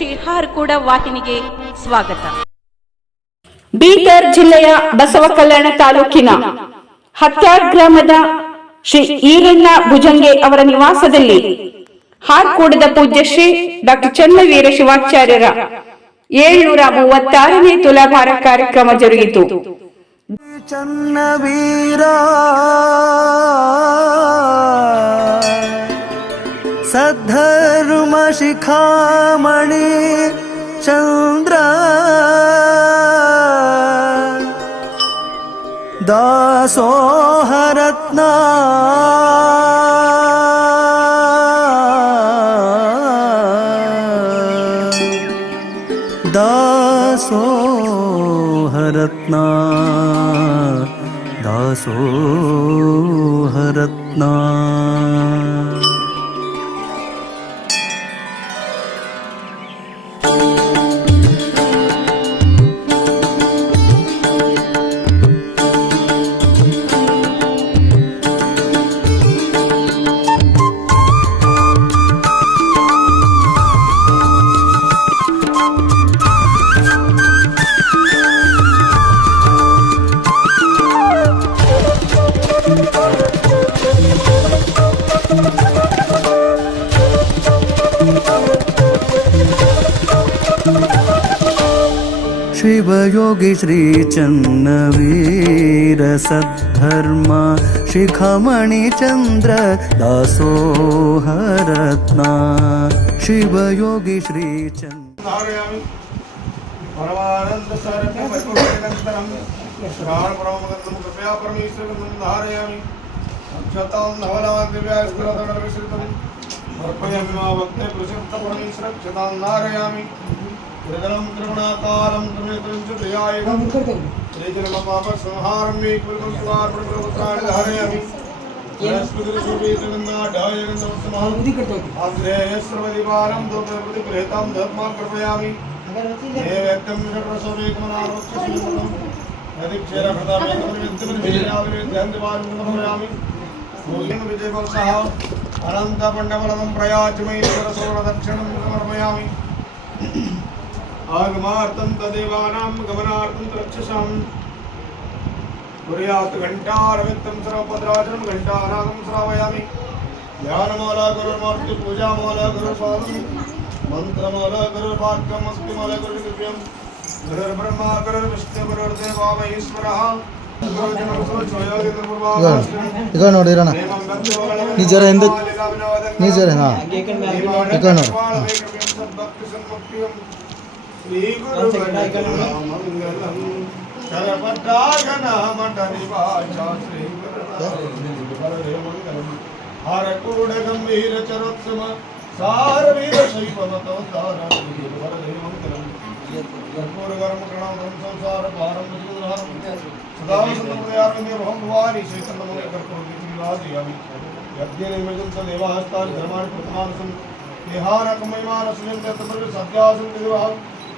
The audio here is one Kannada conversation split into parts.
ಶ್ರೀ ಕೂಡ ವಾಹಿನಿಗೆ ಸ್ವಾಗತ. ಬೀದರ್ ಜಿಲ್ಲೆಯ ಬಸವ ಕಲ್ಯಾಣ ತಾಲೂಕಿನ ಹತ್ಯಾರ್ ಗ್ರಾಮದ ಶ್ರೀ ಈರಣ್ಣ ಭುಜಂಗೆ ಅವರ ನಿವಾಸದಲ್ಲಿ ಹಾರ್ಕೂಡದ ಪೂಜ್ಯ ಶ್ರೀ ಡಾಕ್ಟರ್ ಚನ್ನವೀರ ಶಿವಾಚಾರ್ಯರ ಏಳ್ನೂರ ಮೂವತ್ತಾರನೇ ತುಲಾಭಾರ ಕಾರ್ಯಕ್ರಮ ಜರುಗಿತು. ಚನ್ನವೀರ. सद्धर्मशिखामणि चन्द्र। दासोहरत्ना। दासोहरत्ना। दासोहरत्ना। शिवयोगि श्रीचन्नवीरसद्धर्म शिखमणिचन्द्र दासोहरत्ना शिवयोगि शिव परमानन्दसरनिनन्तरं श्रावणपरमगन्तं कृपया परमेश्वरं धारयामि अक्षतां త్రిదలం త్రిగుణాకారం దక్షిణం సమర్పయామి आगमार्थं तदेवानां गमनार्थं रक्षसाम् कुर्यात् घण्टारवित्तं सर्वपद्राजनं घण्टानादं श्रावयामि ध्यानमाला गुरुर्मूर्ति पूजामाला गुरुस्वामी मन्त्रमाला गुरुर्वाक्यमस्ति माला गुरुदिव्यं गुरुर्ब्रह्मा गुरुर्विष्णु गुरुर्देवा महेश्वरः ಈಗ ನೋಡಿ ಇರೋಣ ನೀ ಜರ ಹಿಂದಕ್ಕೆ ನೀ ಜರ ಹಾಂ ಈಗ ನೋಡು హరకూడ గంభీర చరోత్సమ సారవీర శైవమతో దారామంగళం కర్పూర గర్మ ప్రణామం సంసార భారం ముజుదారం సదాసుందరయారం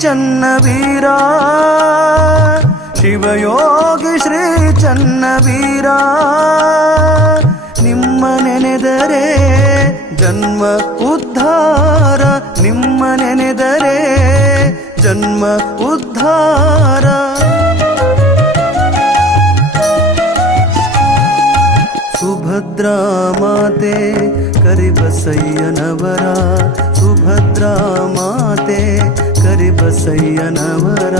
ಚನ್ನವೀರ. ಶಿವಯೋಗಿ ಶ್ರೀ ಚನ್ನವೀರ. ನಿಮ್ಮ ನೆನೆದರೆ ಜನ್ಮ ಉದ್ಧಾರ. ನಿಮ್ಮ ನೆನೆದರೆ ಜನ್ಮ ಉದ್ಧಾರ. ಸುಭದ್ರಾ ಮಾತೆ ಕರಿಬಸಯ್ಯನವರ. ಸುಭದ್ರಾ ಮಾತೆ ಕರಿಬಸಯ್ಯನವರ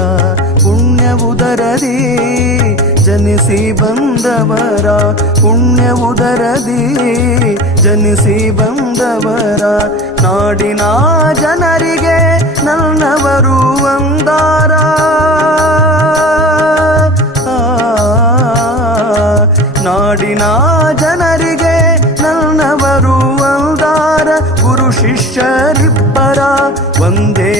ಪುಣ್ಯ ಉದರದಿ, ಜನಿಸಿ ಬಂದವರ ಪುಣ್ಯ ಉದರದಿ, ಜನಿಸಿ ಬಂದವರ ನಾಡಿನ ಜನರಿಗೆ ನನ್ನವರು ಒಂದಾರ ನಾಡಿನ ಜನರಿಗೆ ನನ್ನವರು ಒಂದಾರ ಗುರು ಶಿಷ್ಯರಿಬ್ಬರ ಒಂದೇ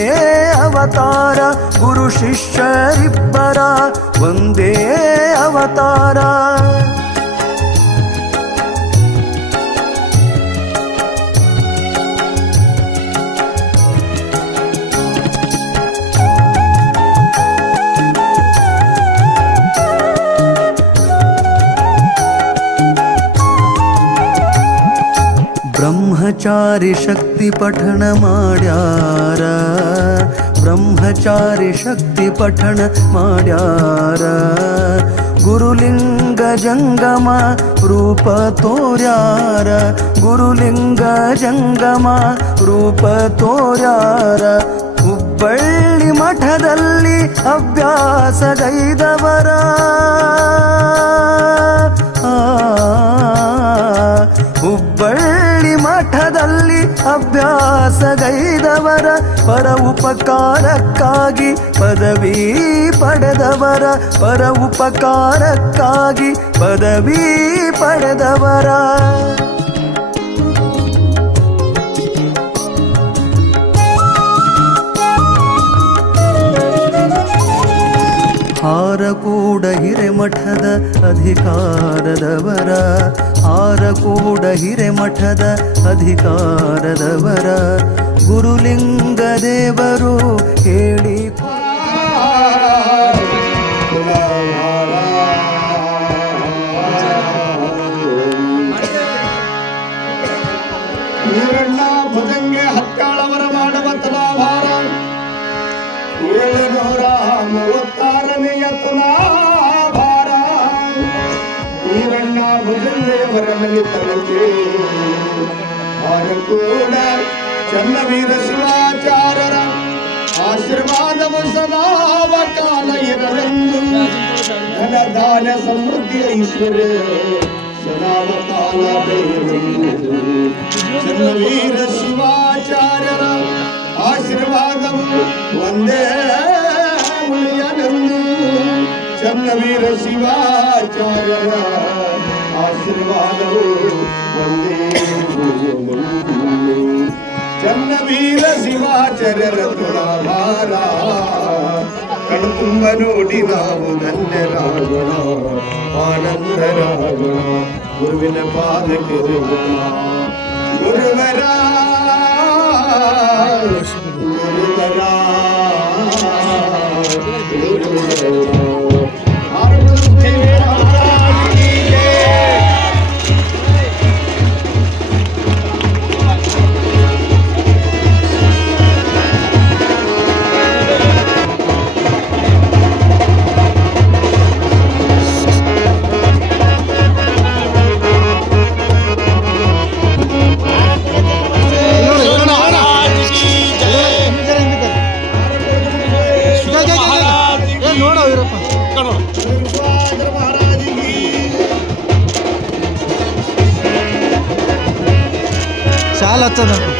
ಅವತಾರ ಗುರು ಶಿಷ್ಯರಿಬ್ಬರ ಒಂದೇ ಅವತಾರ ಬ್ರಹ್ಮಚಾರಿ ಶಕ್ತಿ ಪಠಣ ಮಾಡ್ಯಾರ ಬ್ರಹ್ಮಚಾರಿ ಶಕ್ತಿ ಪಠಣ ಮಾಡ್ಯಾರ. ಗುರುಲಿಂಗ ಜಂಗಮ ರೂಪ ತೋರ್ಯಾರ. ಗುರುಲಿಂಗ ಜಂಗಮ ರೂಪ ತೋರ್ಯಾರ. ಹುಬ್ಬಳ್ಳಿ ಮಠದಲ್ಲಿ ಅಭ್ಯಾಸಗೈದವರ. ಅಭ್ಯಾಸಗೈದವರ ಪರ ಉಪಕಾರಕ್ಕಾಗಿ ಪದವಿ ಪಡೆದವರ ಪರ ಉಪಕಾರಕ್ಕಾಗಿ ಪದವಿ ಪಡೆದವರ. ಹಾರಕೂಡ ಹಿರೆಮಠದ ಅಧಿಕಾರದವರ. ಹಾರಕೂಡ ಹಿರೆಮಠದ ಅಧಿಕಾರದವರ. ಗುರುಲಿಂಗ ದೇವರು ಹೇಳಿ పరమలి పలికే ఆరకూడ చెన్న వీర శివాచారర ఆశీర్వాదము సదావకాల ఇరలందు ధన దాన సమృద్ధి ఐశ్వర్య సదావకాల పేరందు చెన్న వీర శివాచారర ఆశీర్వాదము వందే చెన్న వీర శివాచారర ಆಶೀರ್ವಾದವು ಒಂದೇ ಉಳಿಯಲೆಂದು ಚನ್ನವೀರ ಶಿವಾಚಾರ್ಯರ ತುಳಾಭಾರ ಕಣ್ತುಂಬ ನೋಡಿ ನಾವು ಧನ್ಯರಾಗೋಣ ಆನಂದರಾಗೋಣ ಗುರುವಿನ ಪಾದಕ್ಕೆ ಇರೋಣ. ಗುರುವರ ಗುರುವರ 真的。